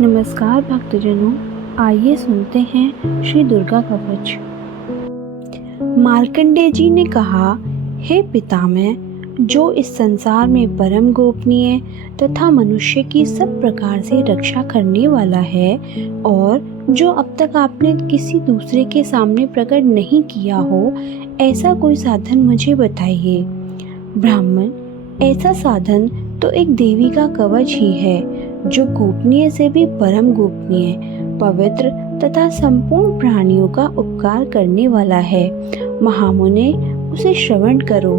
नमस्कार भक्तजनों, आइए सुनते हैं श्री दुर्गा कवच। मार्कंडेय जी ने कहा, हे पितामह, जो इस संसार में परम गोपनीय तथा मनुष्य की सब प्रकार से रक्षा करने वाला है और जो अब तक आपने किसी दूसरे के सामने प्रकट नहीं किया हो, ऐसा कोई साधन मुझे बताइए। ब्राह्मण, ऐसा साधन तो एक देवी का कवच ही है, जो गोपनीय से भी परम गोपनीय, पवित्र तथा संपूर्ण प्राणियों का उपकार करने वाला है। महामुने, उसे श्रवण करो।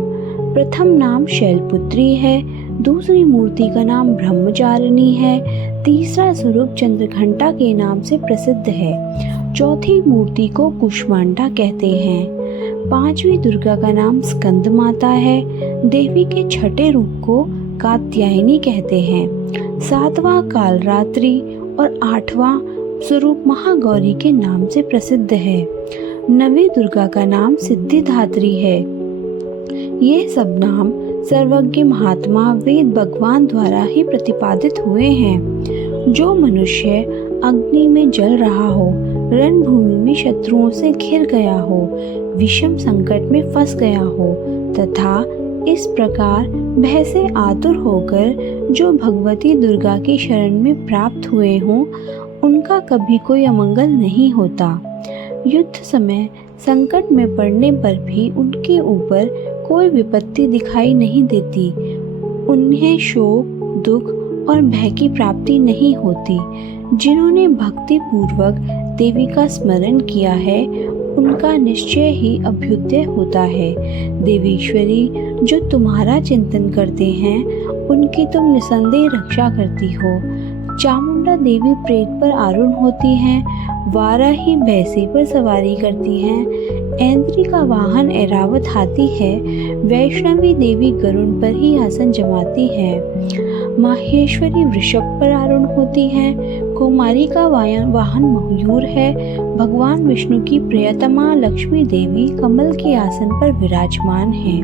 प्रथम नाम शैलपुत्री है, दूसरी मूर्ति का नाम ब्रह्मचारिणी है, तीसरा स्वरूप चंद्रघंटा के नाम से प्रसिद्ध है, चौथी मूर्ति को कुष्मांडा कहते हैं, पांचवी दुर्गा का नाम स्कंद माता है, देवी के छठे रूप को कात्यायनी कहते हैं, सातवां कालरात्रि और आठवां स्वरूप महागौरी के नाम से प्रसिद्ध है, नवी दुर्गा का नाम सिद्धिदात्री है। ये सब नाम सर्वज्ञ महात्मा वेद भगवान द्वारा ही प्रतिपादित हुए हैं। जो मनुष्य अग्नि में जल रहा हो, रणभूमि में शत्रुओं से घिर गया हो, विषम संकट में फंस गया हो तथा इस प्रकार भय से आतुर होकर जो भगवती दुर्गा की शरण में प्राप्त हुए हों, उनका कभी कोई अमंगल नहीं होता। युद्ध समय संकट में पड़ने पर भी उनके ऊपर कोई विपत्ति दिखाई नहीं देती। उन्हें शोक, दुख और भय की प्राप्ति नहीं होती। जिन्होंने भक्ति पूर्वक देवी का स्मरण किया है, उनका निश्चय ही अभ्युदय होता है। देवीश्वरी, जो तुम्हारा चिंतन करते हैं, उनकी तुम निसंदेह रक्षा करती हो। चामुंडा देवी प्रेत पर आरूढ़ होती हैं, वाराही भैंसे पर सवारी करती हैं, ऐन्द्री का वाहन ऐरावत हाथी है, वैष्णवी देवी गरुड़ पर ही आसन जमाती है, माहेश्वरी वृषभ पर आरूढ़ होती हैं, कुमारी का वाहन मयूर है, भगवान विष्णु की प्रियतमा लक्ष्मी देवी कमल के आसन पर विराजमान है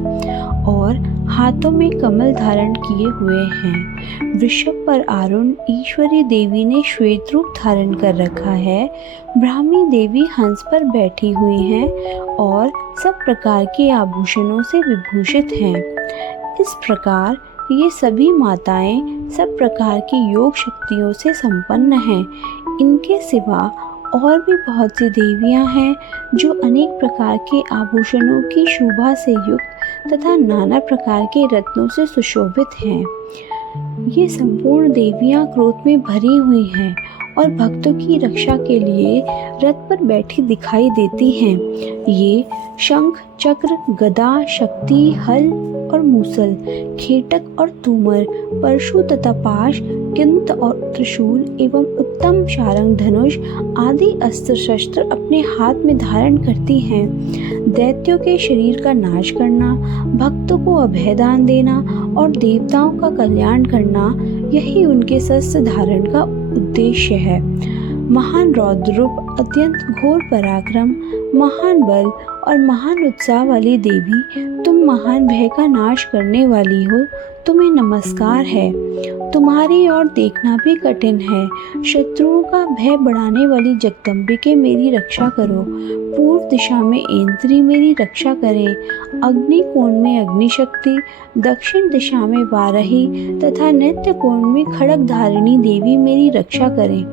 और हाथों में कमल धारण किए हुए हैं। वृषभ पर आरूढ़ ईश्वरी देवी ने श्वेत रूप धारण कर रखा है। ब्राह्मी देवी हंस पर बैठी हुई हैं और सब प्रकार के आभूषणों से विभूषित हैं। इस प्रकार ये सभी माताएं सब प्रकार की योग शक्तियों से संपन्न हैं। इनके सिवा और भी बहुत सी देवियां हैं जो अनेक प्रकार के आभूषणों की शोभा से युक्त तथा नाना प्रकार के रत्नों से सुशोभित हैं। ये संपूर्ण देवियां क्रोध में भरी हुई हैं और भक्तों की रक्षा के लिए रथ पर बैठी दिखाई देती हैं। ये शंख, चक्र, गदा, शक्ति, हल और मूसल, खेटक और तूमर, परशु तथा पाश, किंत और त्रिशूल एवं उत्तम शारंग, धनुष आदि अस्त्र शस्त्र अपने हाथ में धारण करती हैं। दैत्यों के शरीर का नाश करना, भक्तों को अभयदान देना और देवताओं का कल्याण करना, यही उनके शस्त्र धारण का उद्देश्य है। महान रौद्र रूप, अत्यंत घोर पराक्रम, महान बल और महान उत्साह वाली देवी, तुम महान भय का नाश करने वाली हो, तुम्हें नमस्कार है। तुम्हारी ओर देखना भी कठिन है। शत्रुओं का भय बढ़ाने वाली जगदम्बिके, मेरी रक्षा करो। पूर्व दिशा में ऐन्द्री मेरी रक्षा करें। अग्नि कोण में अग्निशक्ति, दक्षिण दिशा में वाराही तथा नैत्य कोण में खड्ग धारिणी देवी मेरी रक्षा करें।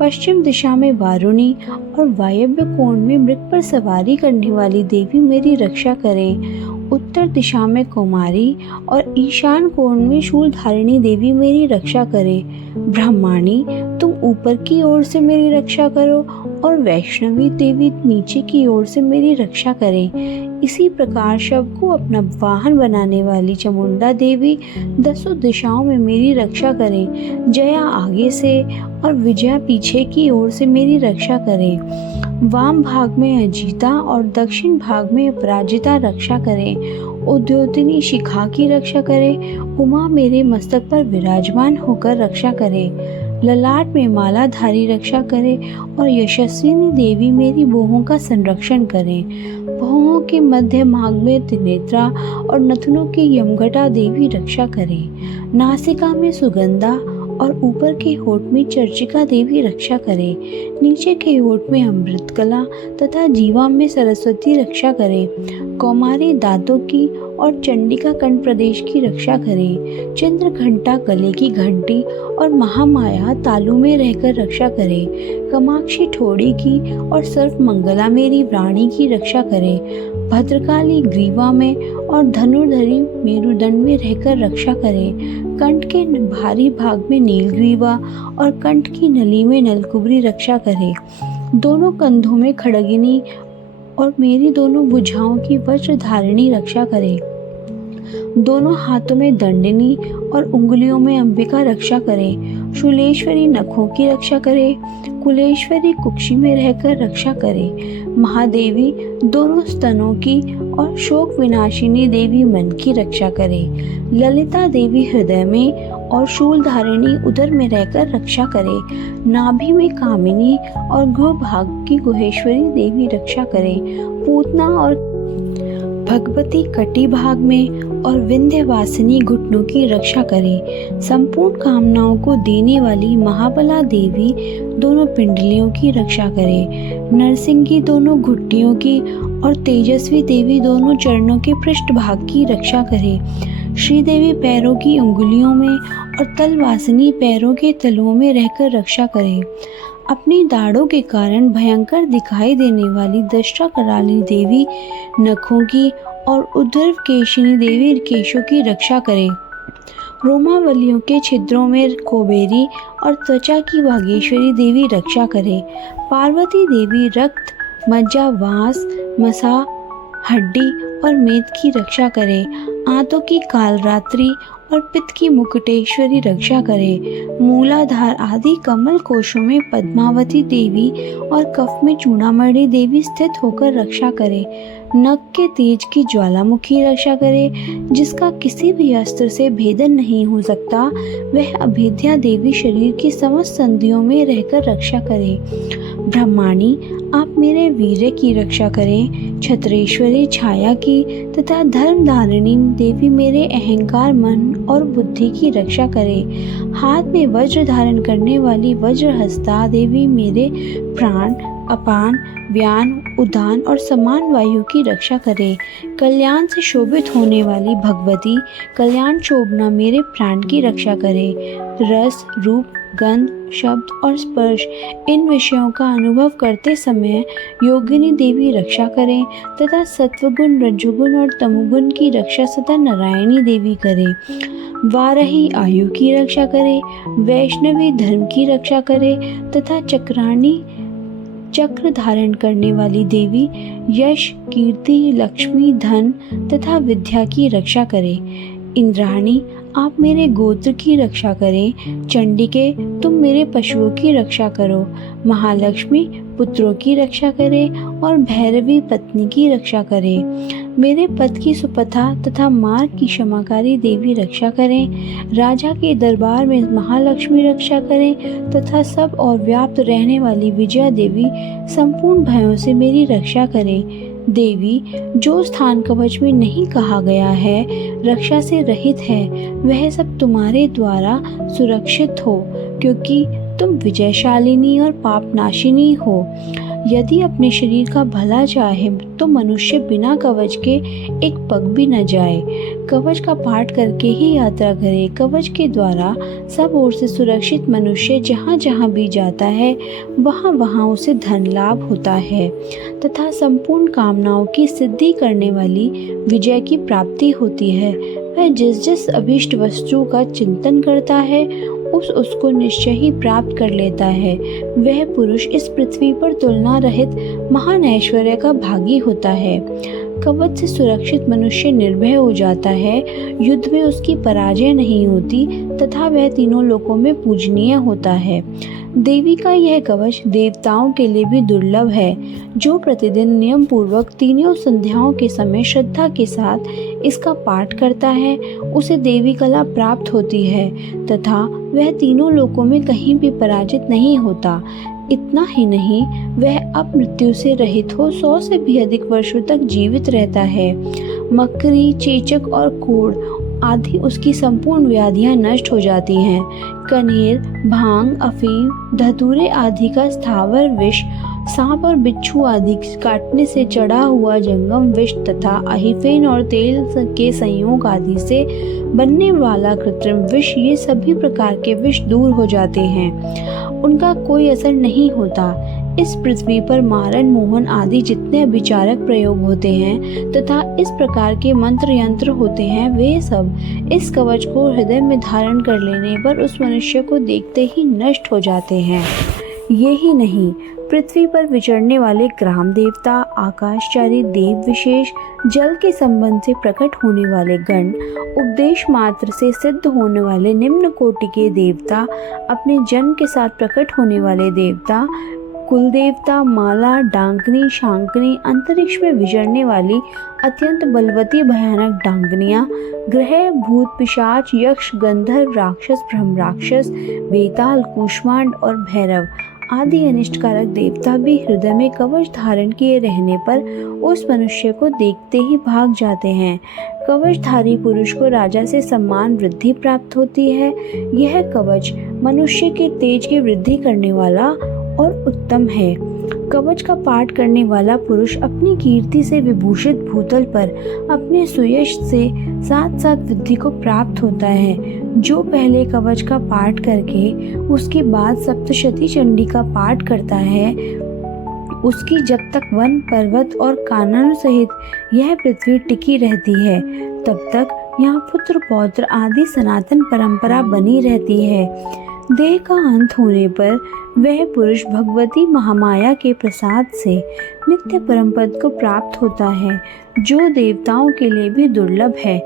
पश्चिम दिशा में वारुणी और वायव्य कोण में मृग पर सवारी करने वाली देवी मेरी रक्षा करें। उत्तर दिशा में कुमारी और ईशान कोण में शूलधारिणी देवी मेरी रक्षा करें। ब्रह्माणी, तुम ऊपर की ओर से मेरी रक्षा करो और वैष्णवी देवी नीचे की ओर से मेरी रक्षा करें। इसी प्रकार शव को अपना वाहन बनाने वाली चामुंडा देवी दसों दिशाओं में मेरी रक्षा करें। जया आगे से और विजया पीछे की ओर से मेरी रक्षा करें। वाम भाग में अजीता और दक्षिण भाग में अपराजिता रक्षा करें। उद्योतिनी शिखा की रक्षा करें। उमा मेरे मस्तक पर विराजमान होकर रक्षा करें। ललाट में मालाधारी रक्षा करें और यशस्विनी देवी मेरी भौहों का संरक्षण करें। भौहों के मध्य भाग में त्रिनेत्रा और नथुनों की यमघटा देवी रक्षा करें। नासिका में सुगंधा और ऊपर के होठ में चर्चिका देवी रक्षा करे। नीचे के होठ में अमृत कला तथा जीवा में सरस्वती रक्षा करे। कौमारी दांतों की और चंडिका कंठ प्रदेश की रक्षा करे। चंद्र घंटा गले की घंटी और महामाया तालु में रहकर रक्षा करे। कमाक्षी ठोड़ी की और सर्व मंगला मेरी वाणी की रक्षा करे। भद्रकाली ग्रीवा में और धनुर्धरी मेरुदंड में रहकर रक्षा करे। कंठ के भारी भाग में नीलग्रीवा और कंठ की नली में नलकुबरी रक्षा करे। दोनों कंधों में खड़गिनी और मेरी दोनों भुजाओं की वज्र धारिणी रक्षा करे। दोनों हाथों में दंडिनी और उंगलियों में अंबिका रक्षा करे। शूलेश्वरी नखों की रक्षा करे। कुलेश्वरी कुक्षी में रहकर रक्षा करे। महादेवी दोनों स्तनों की और शोक विनाशिनी देवी मन की रक्षा करे। ललिता देवी हृदय में और शूलधारिणी उदर में रहकर रक्षा करे। नाभि में कामिनी और भूभाग की गुहेश्वरी देवी रक्षा करे। पूतना और भगवती कटी भाग में और विंध्यवासिनी घुटनों की रक्षा करे। संपूर्ण कामनाओं को देने वाली महाबला देवी दोनों पिंडलियों की रक्षा करे। नरसिंगी दोनों घुट्टियों की और तेजस्वी देवी दोनों चरणों के पृष्ठ भाग की रक्षा करे। श्रीदेवी पैरों की उंगलियों में और तलवासिनी पैरों के तलुओं में रहकर रक्षा करे। अपनी दाढ़ों के कारण भयंकर दिखाई देने वाली दष्टा कराली देवी नखों की और उद्धव केशिनी देवी केशों की रक्षा करे। रोमावलियों के छिद्रों में कोबेरी और त्वचा की वागेश्वरी देवी रक्षा करे। पार्वती देवी रक्त, मज्जा, वास, मसा, हड्डी और मेद की रक्षा करे। आंतों की कालरात्रि और पित्त की मुकुटेश्वरी रक्षा करे। मूलाधार आदि कमल कोशों में पद्मावती देवी और कफ में चूड़ामणि देवी स्थित होकर रक्षा करे। नख के तेज की ज्वालामुखी रक्षा करे। जिसका किसी भी अस्त्र से भेदन नहीं हो सकता, वह अभेद्या देवी शरीर की समस्त संधियों में रहकर रक्षा करे। ब्रह्माणी आप मेरे वीर्य की रक्षा करें। छत्रेश्वरी छाया की तथा धर्मधारिणी देवी मेरे अहंकार, मन और बुद्धि की रक्षा करे। हाथ में वज्र धारण करने वाली वज्रहस्ता देवी मेरे प्राण, अपान, व्यान, उदान और समान वायु की रक्षा करे। कल्याण से शोभित होने वाली भगवती कल्याण शोभना मेरे प्राण की रक्षा करे। रस, रूप, गंध, शब्द और स्पर्श इन विषयों का अनुभव करते समय योगिनी देवी रक्षा करें तथा सत्वगुण, रजोगुण और तमोगुण की रक्षा सदा नारायणी देवी करे। वाराही आयु की रक्षा करे। वैष्णवी धर्म की रक्षा करे तथा चक्राणी चक्र धारण करने वाली देवी यश, कीर्ति, लक्ष्मी, धन तथा विद्या की रक्षा करे। इंद्राणी आप मेरे गोत्र की रक्षा करें। चंडिके तुम मेरे पशुओं की रक्षा करो। महालक्ष्मी पुत्रों की रक्षा करें और भैरवी पत्नी की रक्षा करें। मेरे पद की सुपथा तथा मार्ग की क्षमाकारी देवी रक्षा करें। राजा के दरबार में महालक्ष्मी रक्षा करें तथा सब और व्याप्त रहने वाली विजया देवी संपूर्ण भयों से मेरी रक्षा करें। देवी जो स्थान कवच में नहीं कहा गया है, रक्षा से रहित है, वह सब तुम्हारे द्वारा सुरक्षित हो, क्योंकि तुम विजयशालिनी और पापनाशिनी हो। यदि अपने शरीर का भला चाहे तो मनुष्य बिना कवच के एक पग भी न जाए। कवच का पाठ करके ही यात्रा करे। कवच के द्वारा सब ओर से सुरक्षित मनुष्य जहाँ जहाँ भी जाता है, वहाँ वहाँ उसे धन लाभ होता है तथा संपूर्ण कामनाओं की सिद्धि करने वाली विजय की प्राप्ति होती है। वह जिस जिस अभीष्ट वस्तु का चिंतन करता है, उसको निश्चय ही प्राप्त कर लेता है। वह पुरुष इस पृथ्वी पर तुलना रहित महान ऐश्वर्य का भागी होता है। कवच से सुरक्षित मनुष्य निर्भय हो जाता है। युद्ध में उसकी पराजय नहीं होती तथा वह तीनों लोकों में पूजनीय होता है। देवी का यह कवच देवताओं के लिए भी दुर्लभ है। जो प्रतिदिन नियम पूर्वक तीनों संध्याओं के समय श्रद्धा के साथ इसका पाठ करता है, उसे देवी कला प्राप्त होती है तथा वह तीनों लोकों में कहीं भी पराजित नहीं होता। इतना ही नहीं, वह अब मृत्यु से रहित हो 100 से भी अधिक वर्षों तक जीवित रहता है। मकरी, चेचक और कोढ़ आदि उसकी संपूर्ण व्याधियां नष्ट हो जाती हैं। कनेर, भांग, अफीम, धतूरे आदि का स्थावर विष, सांप और बिच्छू आदि काटने से चढ़ा हुआ जंगम विष तथा अहिफेन और तेल के संयोग आदि से बनने वाला कृत्रिम विष, ये सभी प्रकार के विष दूर हो जाते हैं, उनका कोई असर नहीं होता। इस पृथ्वी पर मारण, मोहन आदि जितने अभिचारक प्रयोग होते हैं तथा इस प्रकार के मंत्र यंत्र होते हैं, वे सब इस कवच को हृदय में धारण कर लेने पर उस मनुष्य को देखते ही नष्ट हो जाते हैं। यही नहीं, पृथ्वी पर विचरने वाले ग्राम देवता, आकाशचारी देव विशेष, जल के संबंध से प्रकट होने वाले गण, उपदेश मात्र से सिद्ध होने वाले निम्न कोटि के देवता, अपने जन्म के साथ प्रकट होने वाले देवता, कुल देवता, माला, डांगनी, शांकनी, अंतरिक्ष में विचरने वाली अत्यंत बलवती भयानक डांगनियां, ग्रह, भूत, पिशाच, यक्ष, गंधर्व, राक्षस, ब्रह्म राक्षस, बेताल, कूष्मांड और भैरव आदि अनिष्टकारक देवता भी हृदय में कवच धारण किए रहने पर उस मनुष्य को देखते ही भाग जाते हैं। कवचधारी पुरुष को राजा से सम्मान वृद्धि प्राप्त होती है। यह कवच मनुष्य के तेज की वृद्धि करने वाला और उत्तम है। कवच का पाठ करने वाला पुरुष अपनी कीर्ति से विभूषित भूतल पर अपने सुयश से साथ साथ वृद्धि को प्राप्त होता है। जो पहले कवच का पाठ करके उसके बाद सप्तशती चंडी का पाठ करता है, उसकी जब तक वन, पर्वत और काननों सहित यह पृथ्वी टिकी रहती है, तब तक यहाँ पुत्र पौत्र आदि सनातन परंपरा बनी रहती है। देह का अंत होने पर वह पुरुष भगवती महामाया के प्रसाद से नित्य परम पद को प्राप्त होता है, जो देवताओं के लिए भी दुर्लभ है।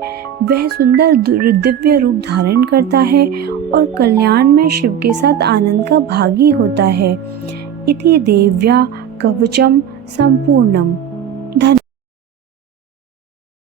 वह सुंदर दिव्य रूप धारण करता है और कल्याण में शिव के साथ आनंद का भागी होता है। इति देव्या कवचम संपूर्णम।